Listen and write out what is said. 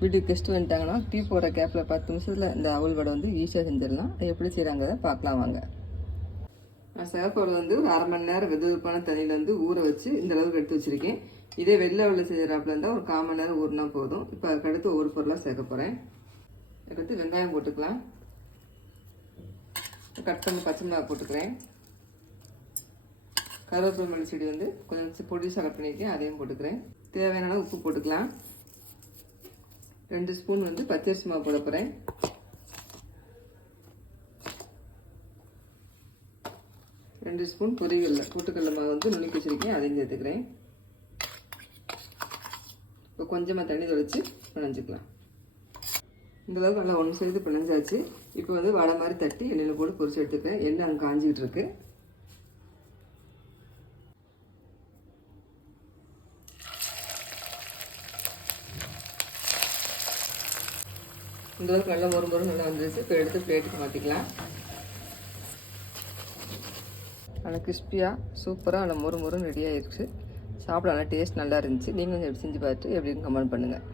வீட்டுக்கு கெஸ்ட் வந்துட்டாங்கன்னா டீ போடுற கேப்பில் 10 நிமிஷத்தில் இந்த அவல் வடை வந்து ஈஸியாக செஞ்சிடலாம். அது எப்படி செய்கிறாங்க பார்க்கலாம் வாங்க. நான் சிவப்பு அவல் வந்து ஒரு 1/2 மணி நேரம் வெதுவெதுப்பான தண்ணியில் வந்து ஊற வச்சு இந்த அளவுக்கு எடுத்து வச்சுருக்கேன். இதே வெள்ளை அவல் செய்கிறாப்புல இருந்தால் ஒரு 1/4 மணி நேரம் ஊறினா போதும். இப்போ அதுக்கடுத்து ஒவ்வொரு பொருளாக சேர்க்க போகிறேன். அதுக்கடுத்து வெங்காயம் போட்டுக்கலாம். கட் பண்ணி பச்சை மிளகாய் போட்டுக்கிறேன். கருவேப்பிலை மல்லி செடி வந்து கொஞ்சம் பொடிசாக கட் பண்ணியிருக்கேன், அதையும் போட்டுக்கிறேன். தேவையான உப்பு போட்டுக்கலாம். 2 ஸ்பூன் வந்து பச்சரிசி மாவு போட போகிறேன். 2 ஸ்பூன் பொட்டுக்கடலை மாவு வந்து நுணுக்கி வச்சுருக்கேன், அதையும் சேர்த்துக்கிறேன். இப்போ கொஞ்சமாக தண்ணி தெளித்து பிணைஞ்சிக்கலாம். இந்த அளவுக்கு நல்லா 1 சைடு பிணைஞ்சாச்சு. இப்போ வந்து வடை மாதிரி தட்டி எண்ணெயில் போட்டு பொரிச்சு எடுத்துக்கிறேன். எண்ணெய் அங்கே காஞ்சிக்கிட்டு இருக்கு. இந்த அளவுக்கு நல்லா மொறு நல்லா வந்துருச்சு. இப்போ எடுத்து பிளேட்டுக்கு மாற்றிக்கலாம். நல்லா கிறிஸ்பியாக சூப்பராக நல்லா மொறு ரெடி ஆகிடுச்சு. சாப்பிட நல்லா டேஸ்ட் நல்லா இருந்துச்சு. நீங்களும் எப்படி செஞ்சு பார்த்துட்டு எப்படின்னு கமெண்ட் பண்ணுங்கள்.